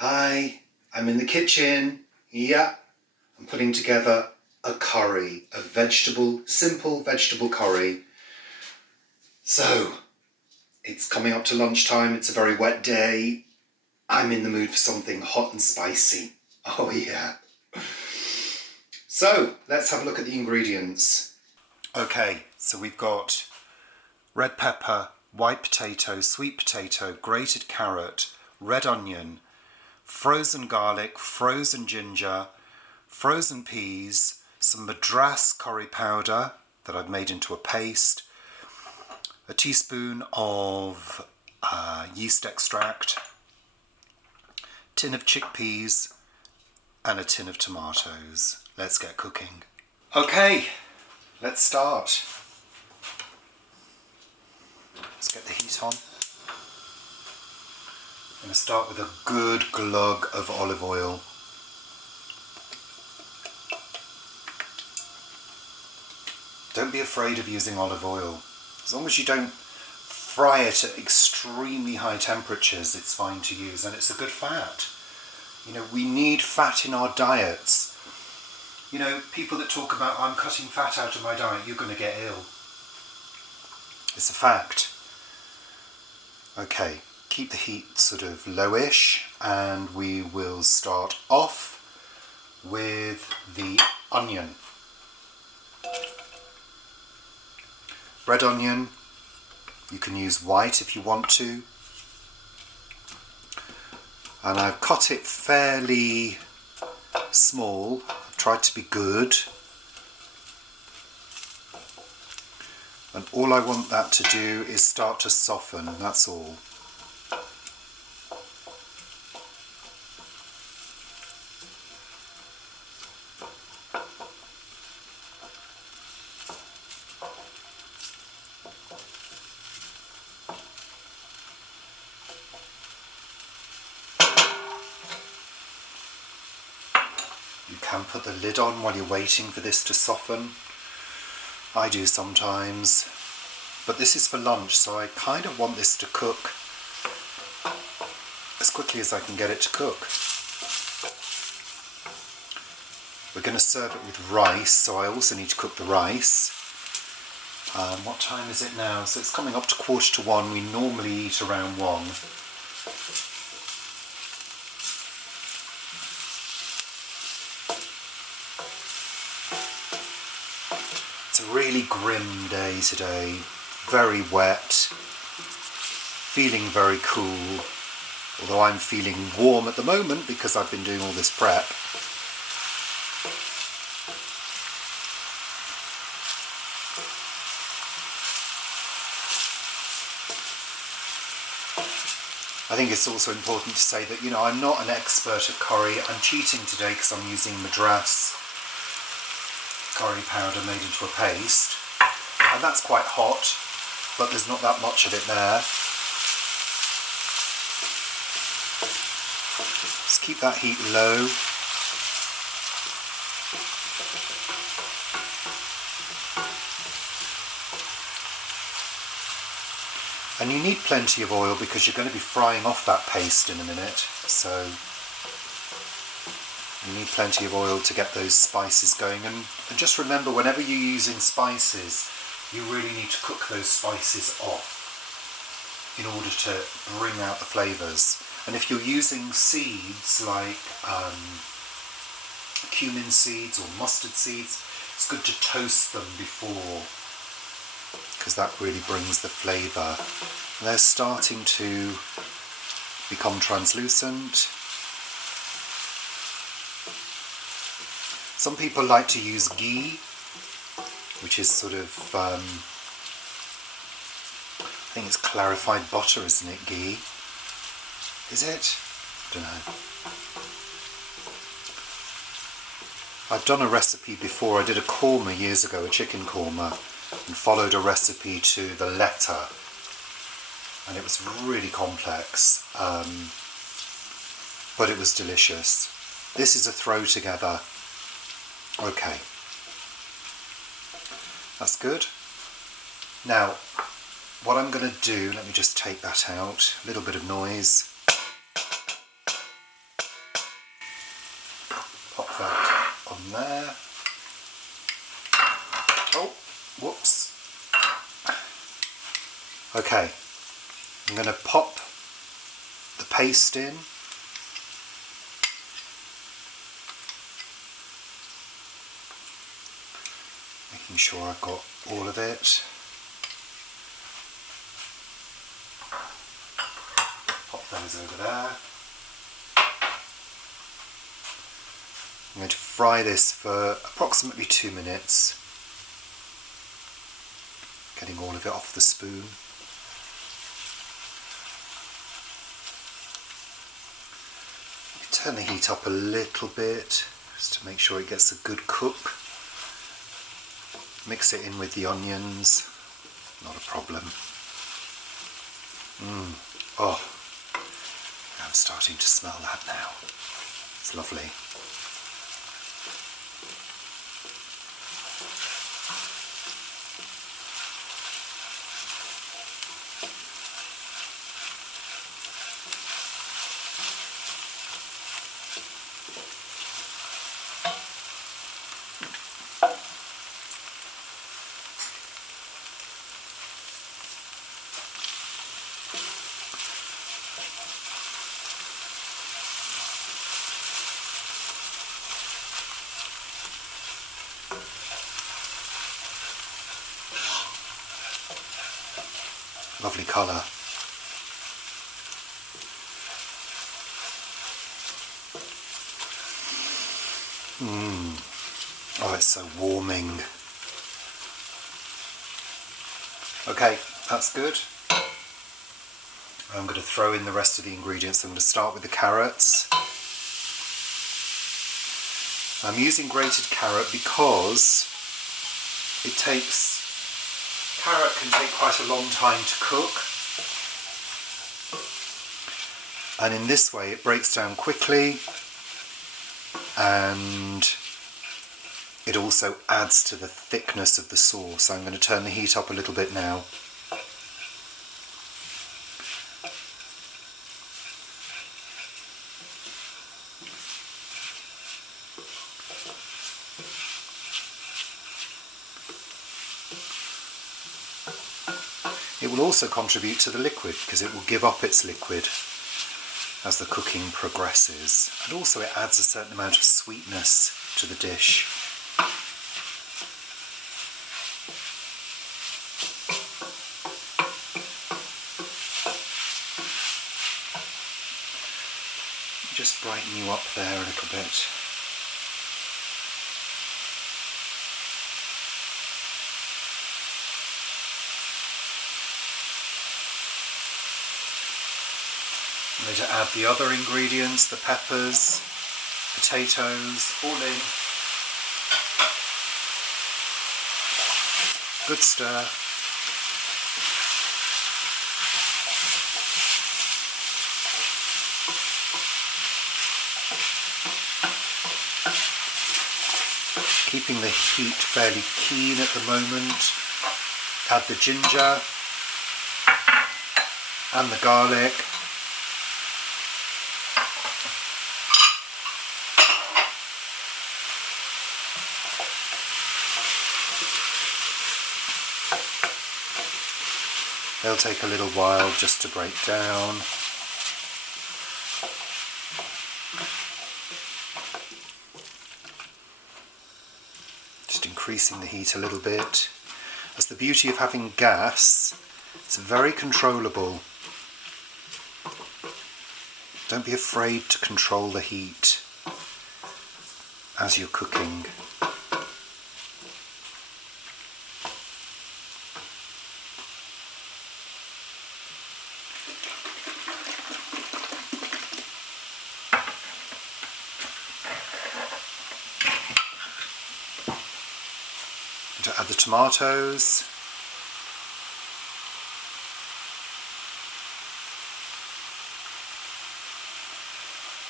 Hi, I'm in the kitchen. Yeah, I'm putting together a curry, simple vegetable curry. So, it's coming up to lunchtime, it's a very wet day. I'm in the mood for something hot and spicy. Oh yeah. So, let's have a look at the ingredients. Okay, so we've got red pepper, white potato, sweet potato, grated carrot, red onion, frozen garlic, frozen ginger, frozen peas, some madras curry powder that I've made into a paste, a teaspoon of yeast extract, tin of chickpeas, and a tin of tomatoes. Let's get cooking. Okay, let's start. Let's get the heat on. I'm going to start with a good glug of olive oil. Don't be afraid of using olive oil. As long as you don't fry it at extremely high temperatures, it's fine to use, and it's a good fat. You know, we need fat in our diets. You know, people that talk about, I'm cutting fat out of my diet, you're going to get ill. It's a fact. Okay, keep the heat sort of lowish, and we will start off with the onion. Red onion, you can use white if you want to. And I've cut it fairly small. I've tried to be good. And all I want that to do is start to soften, that's all. You can put the lid on while you're waiting for this to soften. I do sometimes. But this is for lunch, so I kind of want this to cook as quickly as I can get it to cook. We're going to serve it with rice, so I also need to cook the rice. What time is it now? So it's coming up to 1:45. We normally eat around 1. It's a really grim day today, very wet, feeling very cool, although I'm feeling warm at the moment because I've been doing all this prep. I think it's also important to say that, you know, I'm not an expert at curry. I'm cheating today because I'm using madras curry powder made into a paste, and that's quite hot, but there's not that much of it there. Just keep that heat low. And you need plenty of oil because you're going to be frying off that paste in a minute, so you need plenty of oil to get those spices going. And just remember, whenever you're using spices, you really need to cook those spices off in order to bring out the flavours. And if you're using seeds like cumin seeds or mustard seeds, it's good to toast them before, because that really brings the flavour. They're starting to become translucent. Some people like to use ghee, which is sort of, I think it's clarified butter, isn't it, ghee? Is it? I don't know. I've done a recipe before. I did a korma years ago, a chicken korma, and followed a recipe to the letter. And it was really complex, but it was delicious. This is a throw together. Okay, that's good. Now, what I'm going to do, let me just take that out, a little bit of noise. that on there. Oh, whoops. Okay, I'm going to pop the paste in. Making sure I've got all of it. Pop those over there. I'm going to fry this for approximately 2 minutes, getting all of it off the spoon. Turn the heat up a little bit just to make sure it gets a good cook. Mix it in with the onions, not a problem. Oh, I'm starting to smell that now. It's lovely. Lovely colour. Oh, it's so warming. Okay, that's good. I'm going to throw in the rest of the ingredients. I'm going to start with the carrots. I'm using grated carrot because carrot can take quite a long time to cook, and in this way it breaks down quickly and it also adds to the thickness of the sauce. I'm going to turn the heat up a little bit now. It will also contribute to the liquid because it will give up its liquid as the cooking progresses, and also it adds a certain amount of sweetness to the dish. Just brighten you up there a little bit. I'm going to add the other ingredients, the peppers, potatoes, all in. Good stir. Keeping the heat fairly keen at the moment. Add the ginger and the garlic. They'll take a little while just to break down. Just increasing the heat a little bit. That's the beauty of having gas. It's very controllable. Don't be afraid to control the heat as you're cooking. To add the tomatoes.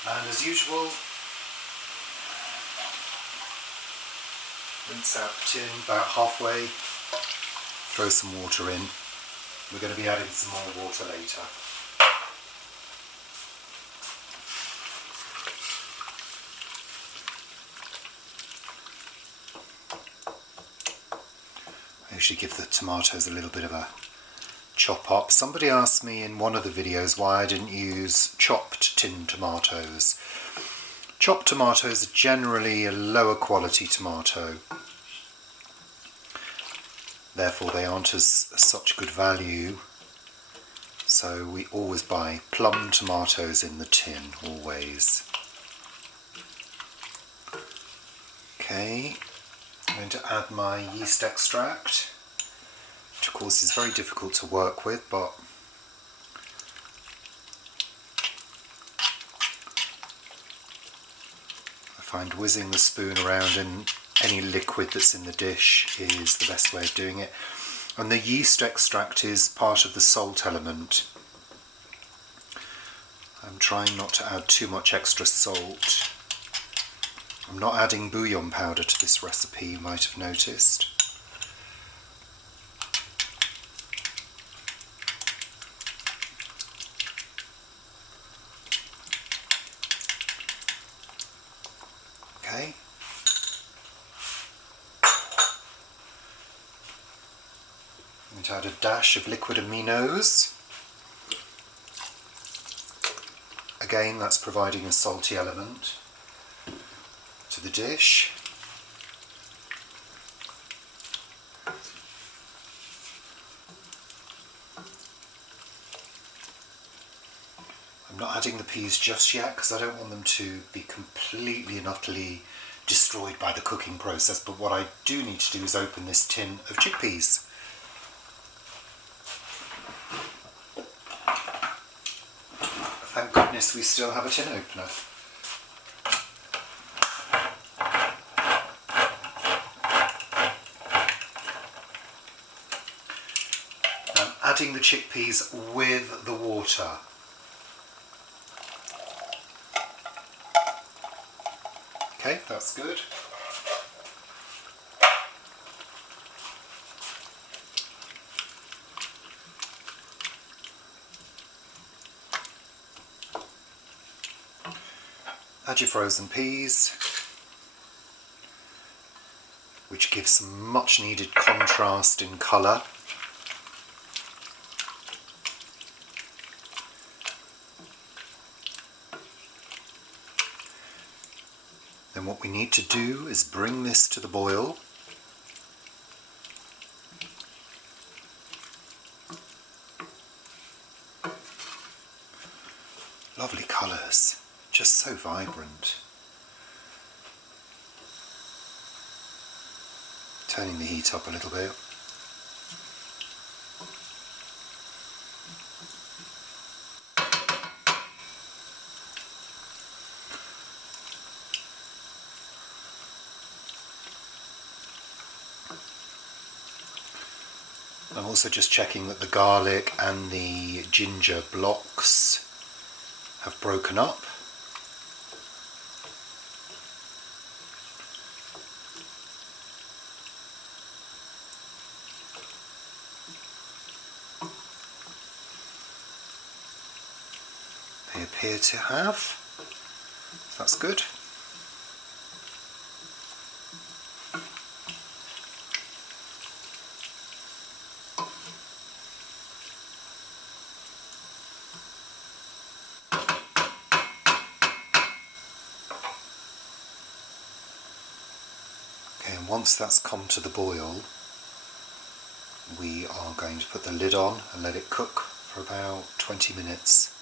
And as usual, rinse out the tin about halfway, throw some water in. We're going to be adding some more water later. usually give the tomatoes a little bit of a chop up. Somebody asked me in one of the videos why I didn't use chopped tinned tomatoes. Chopped tomatoes are generally a lower quality tomato, therefore they aren't as such good value, so we always buy plum tomatoes in the tin, always. Okay, I'm going to add my yeast extract, which of course is very difficult to work with, but I find whizzing the spoon around in any liquid that's in the dish is the best way of doing it. And the yeast extract is part of the salt element. I'm trying not to add too much extra salt. I'm not adding bouillon powder to this recipe, you might have noticed. Okay. I'm going to add a dash of liquid aminos. Again, that's providing a salty element to the dish. I'm not adding the peas just yet because I don't want them to be completely and utterly destroyed by the cooking process, but what I do need to do is open this tin of chickpeas. Thank goodness we still have a tin opener. I'm adding the chickpeas with the water. Okay, that's good. Add your frozen peas, which gives some much needed contrast in colour. Then what we need to do is bring this to the boil. Lovely colours, just so vibrant. Turning the heat up a little bit. I'm also just checking that the garlic and the ginger blocks have broken up. They appear to have. That's good. Okay, and once that's come to the boil, we are going to put the lid on and let it cook for about 20 minutes.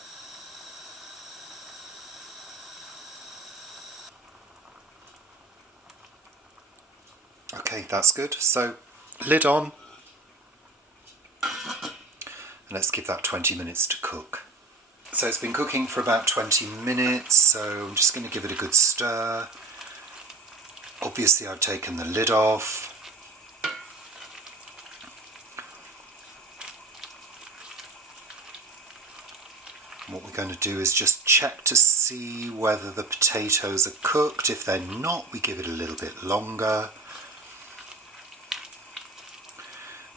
Okay, that's good. So, lid on, and let's give that 20 minutes to cook. So it's been cooking for about 20 minutes, so I'm just going to give it a good stir. Obviously I've taken the lid off. What we're going to do is just check to see whether the potatoes are cooked. If they're not, we give it a little bit longer.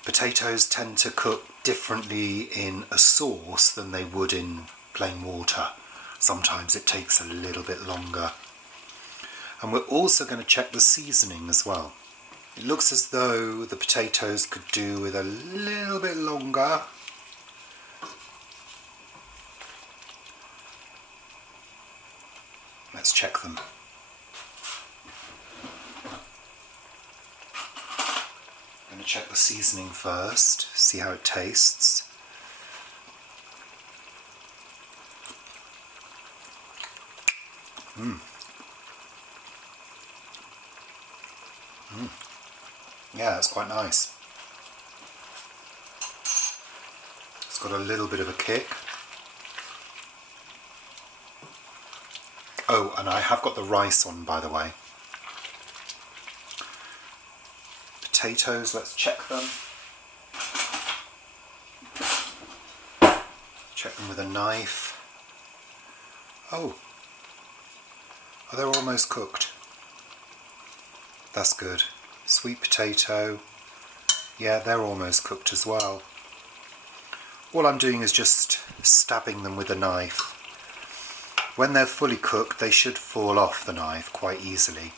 Potatoes tend to cook differently in a sauce than they would in plain water. Sometimes it takes a little bit longer. And we're also going to check the seasoning as well. It looks as though the potatoes could do with a little bit longer. Let's check them. I'm going to check the seasoning first, see how it tastes. Yeah, that's quite nice. It's got a little bit of a kick. Oh, and I have got the rice on, by the way. Potatoes, let's check them. Check them with a knife. Oh, they're almost cooked. That's good. Sweet potato. Yeah, they're almost cooked as well. All I'm doing is just stabbing them with a knife. When they're fully cooked, they should fall off the knife quite easily.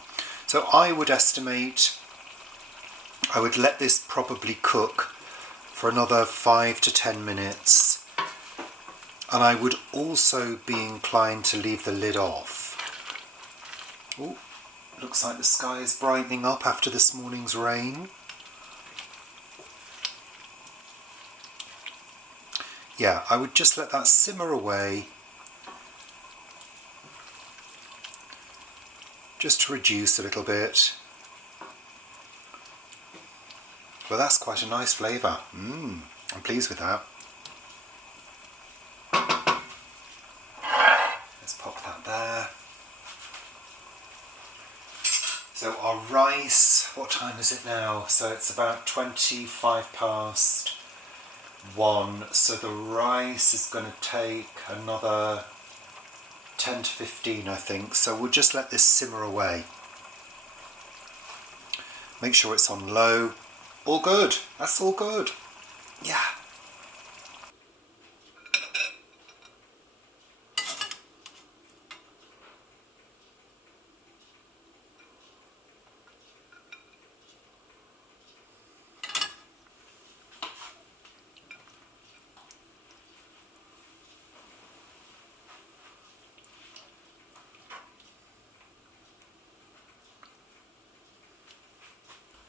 So I would estimate, I would let this probably cook for another 5 to 10 minutes. And I would also be inclined to leave the lid off. Ooh, looks like the sky is brightening up after this morning's rain. Yeah, I would just let that simmer away. Just to reduce a little bit. Well, that's quite a nice flavour. I'm pleased with that. Let's pop that there. So our rice, what time is it now? So it's about 1:25. So the rice is going to take another 10 to 15, I think. So we'll just let this simmer away. Make sure it's on low. All good. That's all good. Yeah.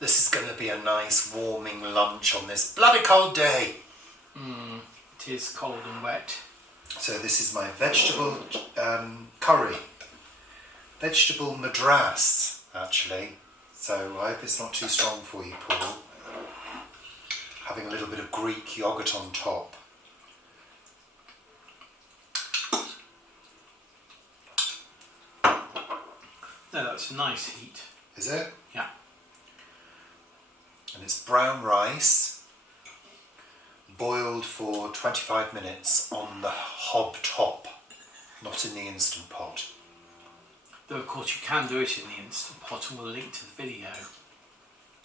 This is going to be a nice warming lunch on this bloody cold day. It is cold and wet. So this is my vegetable curry. Vegetable madras, actually. So I hope it's not too strong for you, Paul. Having a little bit of Greek yoghurt on top. No, that's a nice heat. Is it? Yeah. And it's brown rice, boiled for 25 minutes on the hob top, not in the Instant Pot. Though of course you can do it in the Instant Pot, and we'll link to the video.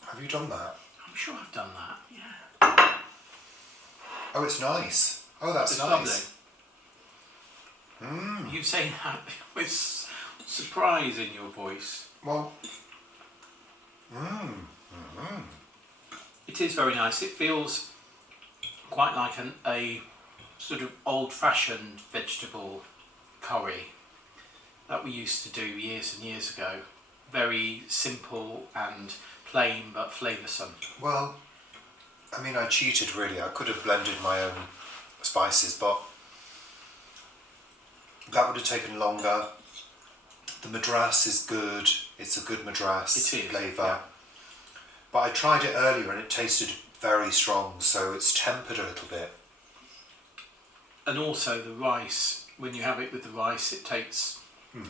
Have you done that? I'm sure I've done that, yeah. Oh, it's nice. Oh, that's It's nice. lovely. You saying that with surprise in your voice. Well, It is very nice. It feels quite like a sort of old-fashioned vegetable curry that we used to do years and years ago. Very simple and plain but flavoursome. Well, I mean, I cheated really. I could have blended my own spices, but that would have taken longer. The madras is good. It's a good madras flavour. Yeah. But I tried it earlier and it tasted very strong, so it's tempered a little bit. And also the rice, when you have it with the rice, it takes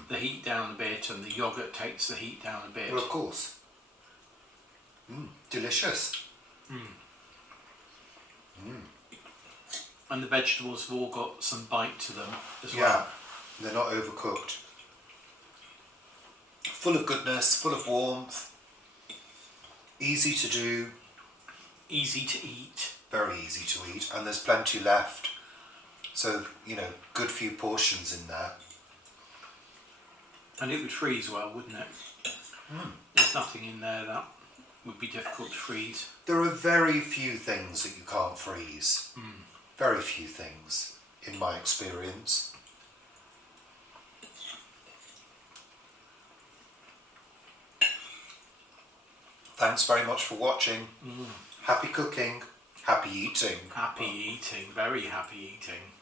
the heat down a bit, and the yoghurt takes the heat down a bit. Well, of course. Delicious. And the vegetables have all got some bite to them as well. Yeah, they're not overcooked. Full of goodness, full of warmth. Easy to do. Easy to eat. Very easy to eat, and there's plenty left. So, you know, good few portions in there. And it would freeze well, wouldn't it? There's nothing in there that would be difficult to freeze. There are very few things that you can't freeze. Very few things, in my experience. Thanks very much for watching. Happy cooking, happy eating. Happy eating, very happy eating.